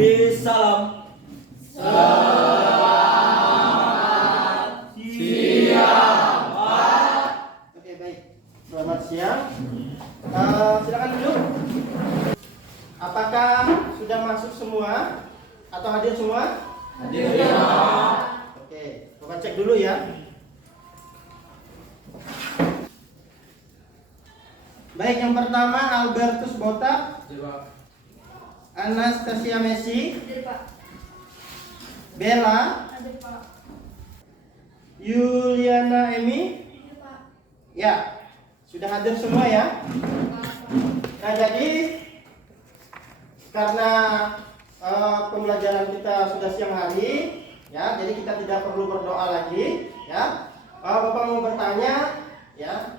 Beri salam. Selamat siang, Pak. Oke, baik. Selamat siang. Silakan duduk. Apakah sudah masuk semua atau hadir semua? Hadir ya, Pak. Oke, Bapak cek dulu ya. Baik, yang pertama Albertus Botak, Hadir, Pak. Anastasia Messi, Hadir, Pak. Bella, Hadir, Pak. Yuliana Emi. Hadir, Pak. Ya, sudah hadir semua ya. Nah, jadi karena pembelajaran kita sudah siang hari, ya, jadi kita tidak perlu berdoa lagi, ya. Bapak mau bertanya, ya.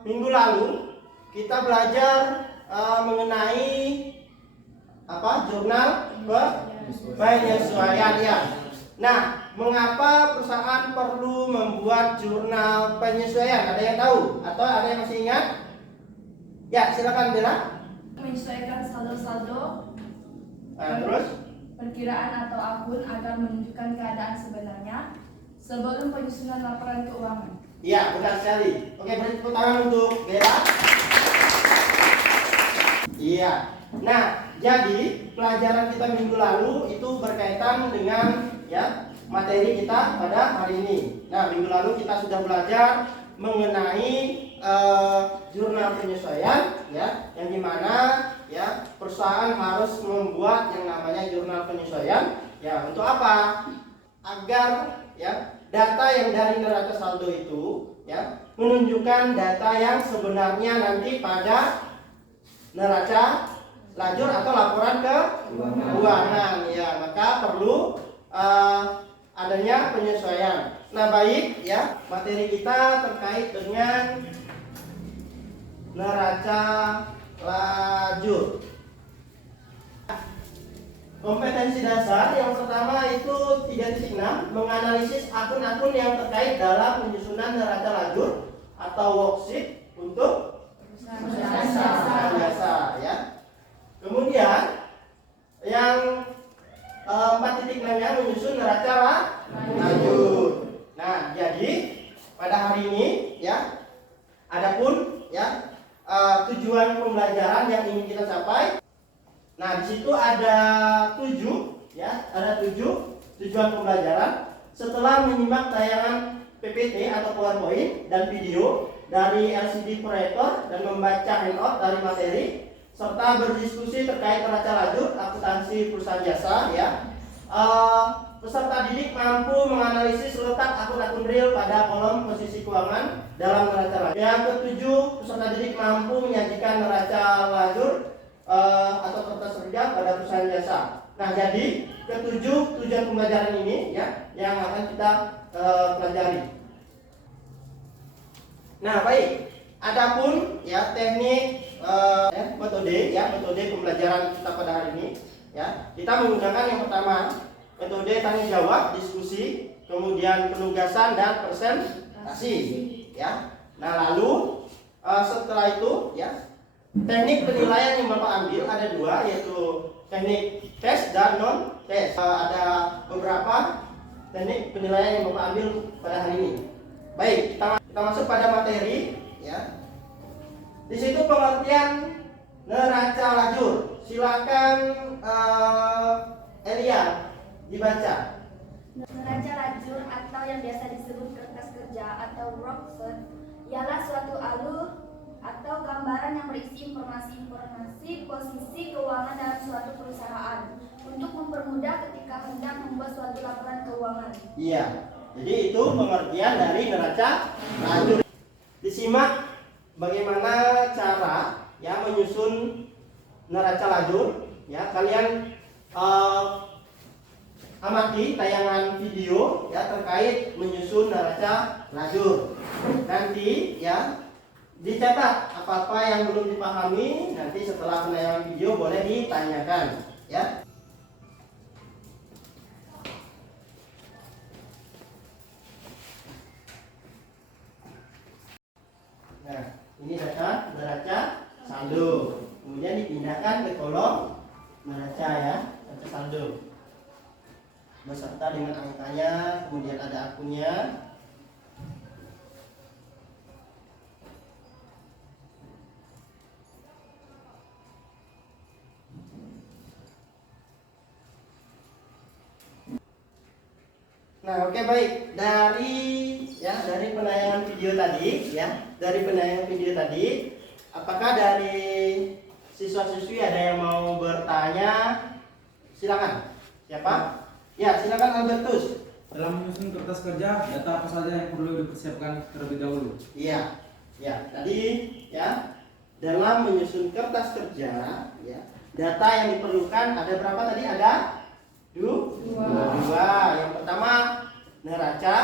Minggu lalu kita belajar mengenai apa? Jurnal penyesuaian, ya. Nah, mengapa perusahaan perlu membuat jurnal penyesuaian? Ada yang tahu atau ada yang masih ingat? Ya, silakan Bella. Menyesuaikan saldo-saldo, Terus? perkiraan atau akun agar menunjukkan keadaan sebenarnya sebelum penyusunan laporan keuangan. Iya, benar sekali. Oke, beri tepuk tangan untuk Bella. Iya. Nah, jadi pelajaran kita minggu lalu itu berkaitan dengan ya materi kita pada hari ini. Nah, minggu lalu kita sudah belajar mengenai jurnal penyesuaian, ya, yang dimana ya perusahaan harus membuat yang namanya jurnal penyesuaian. Ya, untuk apa? Agar ya data yang dari neraca saldo itu ya menunjukkan data yang sebenarnya nanti pada neraca lajur atau laporan keuangan, ya, maka perlu adanya penyesuaian. Nah, baik ya, materi kita terkait dengan neraca lajur. Kompetensi dasar yang pertama itu 3.6, menganalisis akun-akun yang terkait dalam penyusunan neraca lajur atau worksheet untuk perusahaan biasa, ya. Kemudian yang 4.6-nya menyusun neraca lajur. Nah, jadi pada hari ini ya, adapun ya tujuan pembelajaran yang ingin kita capai. Nah, di situ ada 7 ya, ada 7 tujuan pembelajaran. Setelah menyimak tayangan PPT atau PowerPoint dan video dari LCD proyektor dan membaca handout dari materi serta berdiskusi terkait neraca lajur akuntansi perusahaan jasa, ya. Peserta didik mampu menganalisis letak akun-akun real pada kolom posisi keuangan dalam neraca lajur. Yang ketujuh, peserta didik mampu menyajikan neraca lajur atau kertas kerja pada perusahaan jasa. Nah, jadi ketujuh tujuan pembelajaran ini ya yang akan kita pelajari. Nah, baik. Adapun ya teknik metode pembelajaran kita pada hari ini, ya, kita menggunakan yang pertama metode tanya jawab, diskusi, kemudian penugasan dan presentasi, ya. Nah, lalu setelah itu ya teknik penilaian yang Bapak ambil ada 2, yaitu teknik tes dan non tes. Ada beberapa teknik penilaian yang Bapak ambil pada hari ini. Baik, kita masuk pada materi, ya. Di situ pengertian neraca lajur. Silakan Elia dibaca. Neraca lajur atau yang biasa disebut kertas kerja atau worksheet ialah suatu alur atau gambaran yang berisi informasi posisi keuangan dalam suatu perusahaan untuk mempermudah ketika hendak membuat suatu laporan keuangan. Iya. Jadi itu pengertian dari neraca lajur. Disimak bagaimana cara ya menyusun neraca lajur, ya. Kalian amati tayangan video ya terkait menyusun neraca lajur. Nanti ya dicatat apa-apa yang belum dipahami, nanti setelah penayangan video boleh ditanyakan, ya. Nah, ini data neraca saldo. Kemudian dipindahkan ke kolom neraca ya, neraca saldo beserta dengan angkanya, kemudian ada akunnya. Nah, oke, baik. Dari penayangan video tadi apakah dari siswa-siswi ada yang mau bertanya? Silakan. Siapa? Ya, silakan Albertus. Dalam menyusun kertas kerja, data apa saja yang perlu dipersiapkan terlebih dahulu? Iya. Ya, tadi ya, dalam menyusun kertas kerja, ya, data yang diperlukan ada berapa tadi? Ada dua. Yang pertama neraca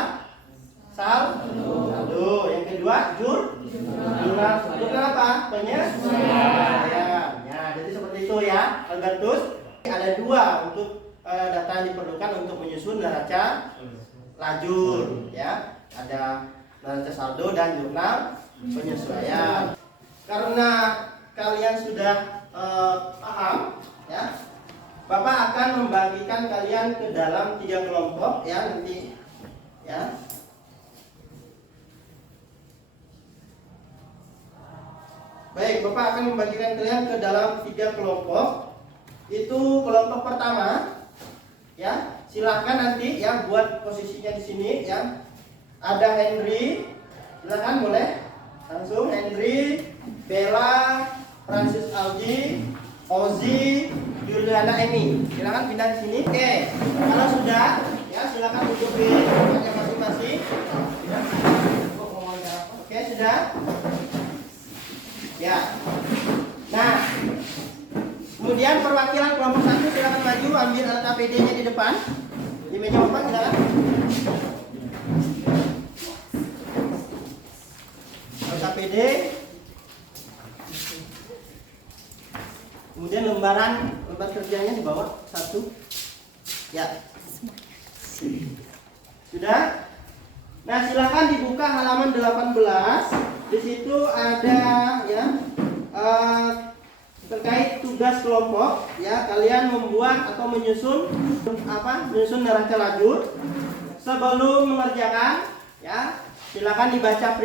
saldo. Yang kedua jurnal apa? Penyesuaian. Ya, jadi seperti itu ya, Albertus. Ada dua untuk data yang diperlukan untuk menyusun neraca lajur. Ya, ada neraca saldo dan jurnal penyesuaian. Karena kalian sudah paham, ya, Bapak akan membagikan kalian ke dalam 3 kelompok ya nanti ya. Baik, Bapak akan membagikan kalian ke dalam 3 kelompok. Itu kelompok pertama ya. Silakan nanti ya buat posisinya di sini ya. Ada Henry, silakan boleh langsung Henry, Bella, Francis Aldi, Ozi, Juliana Emi. Silakan pindah di sini. Oke, kalau sudah ya silakan duduk di tempatnya masing-masing. Oke, sudah. Ya. Nah, kemudian perwakilan kelompok 1 silakan maju ambil alat APD-nya di depan. Di meja Bapak silakan. Alat APD. Kemudian lembar kerjanya dibawa 1. Ya. Sudah? Nah, silakan dibuka halaman 18. Di situ ada ya terkait tugas kelompok ya, kalian membuat atau menyusun neraca lajur. Sebelum mengerjakan ya, silakan dibaca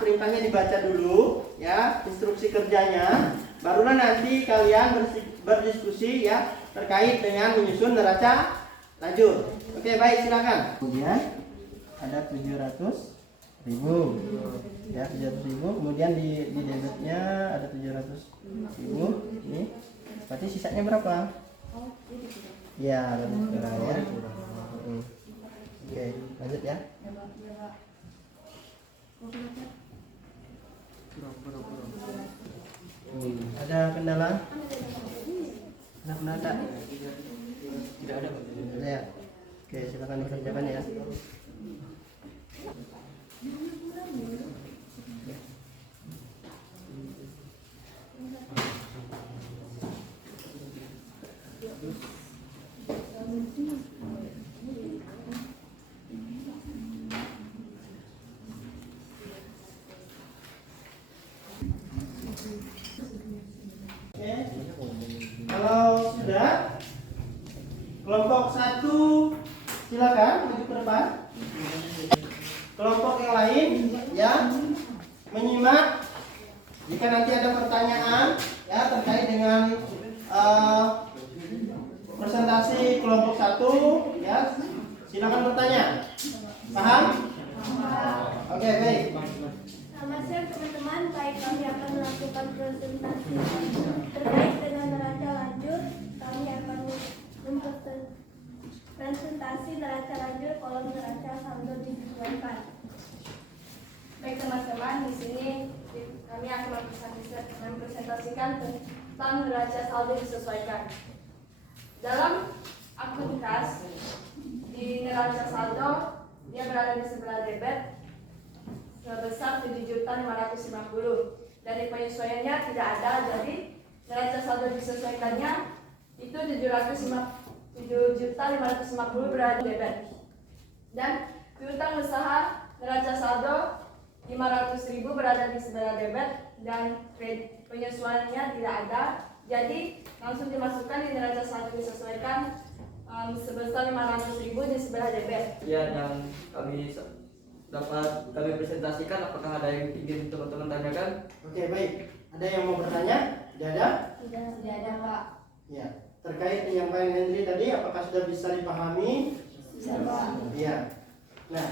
perintahnya dibaca dulu ya, instruksi kerjanya. Barulah nanti kalian berdiskusi ya terkait dengan menyusun neraca lajur. Oke, baik, silakan. Kemudian ada 700.000 ya, 700.000. Kemudian di debitnya ada 700.000. Ini berarti sisanya berapa? Ya, kurang ya. Oke, lanjut ya. Ada kendala? Ada kendala tak? Tidak ada. Ya. Oke, silakan dikerjakan ya. Oke. Kalau sudah, kelompok 1 silakan maju ke depan. Kelompok yang lain ya menyimak. Jika nanti ada pertanyaan ya terkait dengan presentasi kelompok 1 ya, silakan bertanya. Paham? Oke, baik. Selamat siang teman-teman, baik kami akan melakukan presentasi terkait dengan neraca lajur. Kami akan presentasi neraca lajur kolom neraca saldo disesuaikan. Baik teman-teman, di sini kami akan mempresentasikan tentang neraca saldo disesuaikan. Dalam akun kas di neraca saldo, dia berada di sebelah debit sebesar 7.550. Dari penyesuaiannya tidak ada, jadi neraca saldo disesuaikannya itu 7.550 berada di debit. Dan piutang usaha neraca saldo 500.000 berada di sebelah debit dan penyesuaiannya tidak ada, Jadi langsung dimasukkan di neraca saldo disesuaikan sebesar 500.000 di sebelah debit. Ya, dan kami presentasikan. Apakah ada yang ingin teman-teman tanyakan? Oke, baik. Ada yang mau bertanya? Tidak ada? Tidak. Tidak ada Pak. Ya. Terkait penyampaian Henry tadi, apakah sudah bisa dipahami? Bisa Pak. Iya. Nah,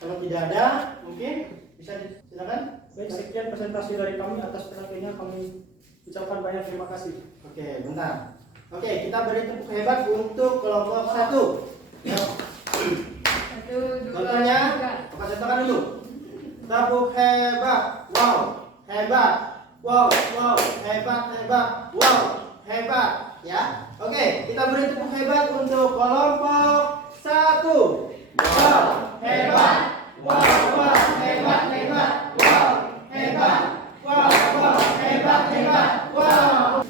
kalau tidak ada, mungkin bisa silakan. Baik, sekian presentasi dari kami. Atas perhatiannya kami ucapkan banyak terima kasih. Oke, bentar. Oke, kita beri tepuk hebat untuk kelompok 1. Ya. 1, 2, Contohnya, 3. Bapak contohkan dulu. Tepuk hebat. Wow, hebat. Wow, wow, hebat, hebat. Wow, hebat. Ya. Oke, kita beri tepuk hebat untuk kelompok 1. Wow, hebat. Wow, wow, hebat, hebat. Wow, hebat. Wow, wow, hebat, hebat. Wow.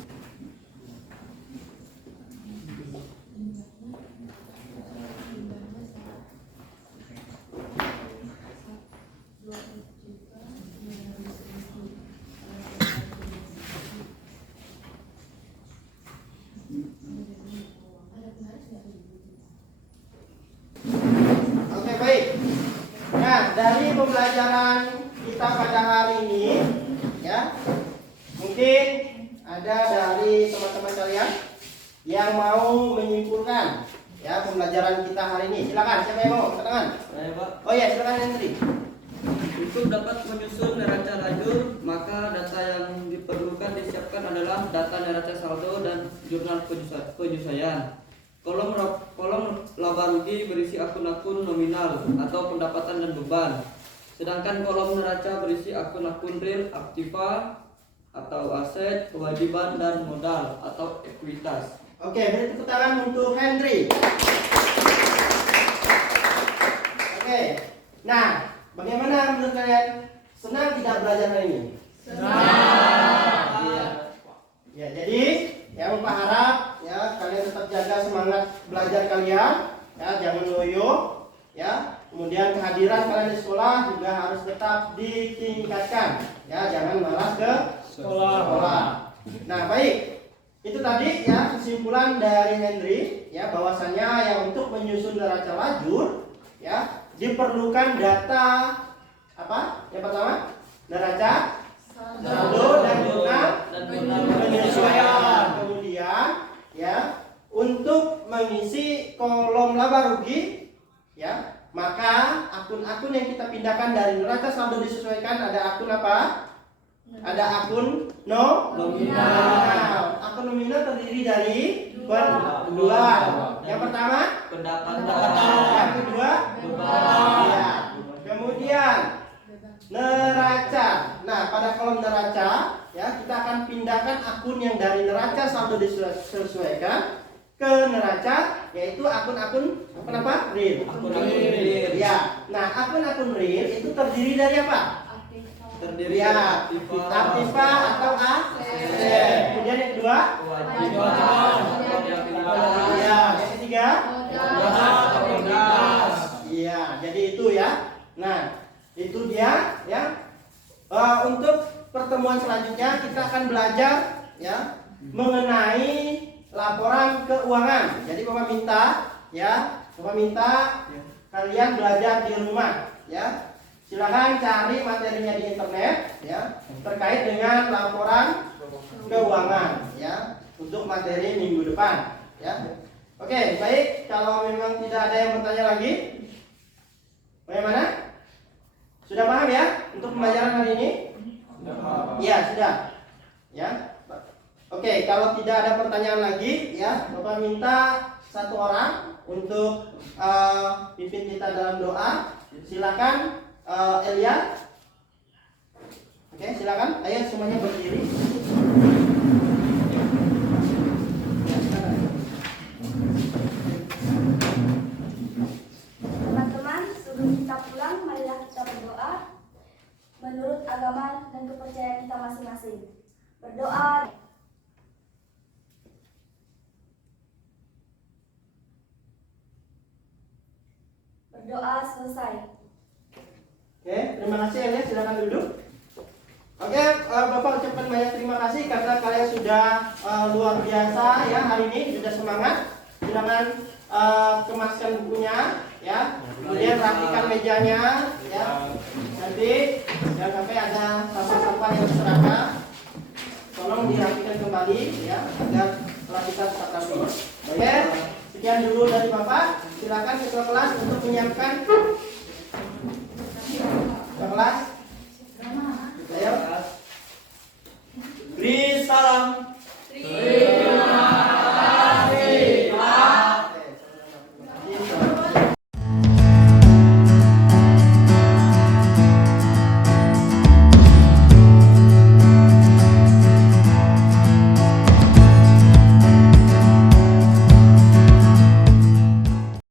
Oke, baik. Nah, dari pembelajaran kita pada hari ini, ya, mungkin ada dari teman-teman kalian yang mau menyimpulkan ya pembelajaran kita hari ini. Silakan, siapa yang mau? Angkat tangan. Saya, Pak. Oh ya, silakan Henry. Untuk dapat menyusun neraca lajur, maka data yang diperlukan disiapkan adalah data neraca saldo dan jurnal penyusuan. Kolom laba rugi berisi akun-akun nominal atau pendapatan dan beban. Sedangkan kolom neraca berisi akun-akun real, aktiva atau aset, kewajiban dan modal atau ekuitas. Oke, beri tepuk tangan untuk Henry. Oke. Nah, bagaimana menurut kalian? Senang tidak belajar hari ini? Iya. Ya, jadi yang Pak harap ya kalian tetap jaga semangat belajar kalian, ya jangan loyo, ya. Kemudian kehadiran kalian di sekolah juga harus tetap ditingkatkan, ya jangan malas ke sekolah. Nah, baik. Itu tadi ya kesimpulan dari Henry ya bahwasanya yang untuk menyusun neraca lajur ya diperlukan data apa? Yang pertama, neraca saldo dan jurnal penyesuaian. Kemudian ya untuk mengisi kolom laba rugi ya, maka akun-akun yang kita pindahkan dari neraca saldo disesuaikan ada akun apa? Ada akun nominal. Akun nominal terdiri dari dua. Yang pertama pendapatan. Yang kedua beban. Ya. Kemudian neraca. Nah, pada kolom neraca ya kita akan pindahkan akun yang dari neraca saldo disesuaikan ke neraca, yaitu akun-akun apa? Real. Akun-akun real. Ya. Nah, akun-akun real itu terdiri dari apa? Terdiri Ya, aktiva atau aset. Kemudian yang kedua, ya, yang ketiga, iya. Jadi itu ya. Nah, itu dia ya. Untuk pertemuan selanjutnya kita akan belajar ya mengenai laporan keuangan. Jadi Bapak minta kalian belajar di rumah ya. Silakan cari materinya di internet ya terkait dengan laporan keuangan ya untuk materi minggu depan ya. Oke, baik, kalau memang tidak ada yang bertanya lagi, bagaimana? Sudah paham ya untuk pembelajaran hari ini? Iya, sudah. Ya. Oke, kalau tidak ada pertanyaan lagi ya, Bapak minta satu orang untuk pimpin kita dalam doa. Silakan Elia. Oke, silakan. Ayo semuanya berdiri. Teman-teman, sebelum kita pulang, marilah kita berdoa menurut agama dan kepercayaan kita masing-masing. Berdoa. Berdoa selesai. Oke, terima kasih Elia. Silakan duduk. Oke, Bapak ucapkan banyak terima kasih karena kalian sudah sudah luar biasa ya hari ini, sudah semangat. Silakan kemaskan bukunya ya, kemudian rapikan mejanya ya. Nanti jangan sampai ada sampah-sampah yang berserakan, tolong dirapikan kembali ya agar rapikan tetap rapi. Oke, sekian dulu dari Bapak. Silakan ketua kelas untuk menyiapkan ketua kelas. Ayo. Beri salam.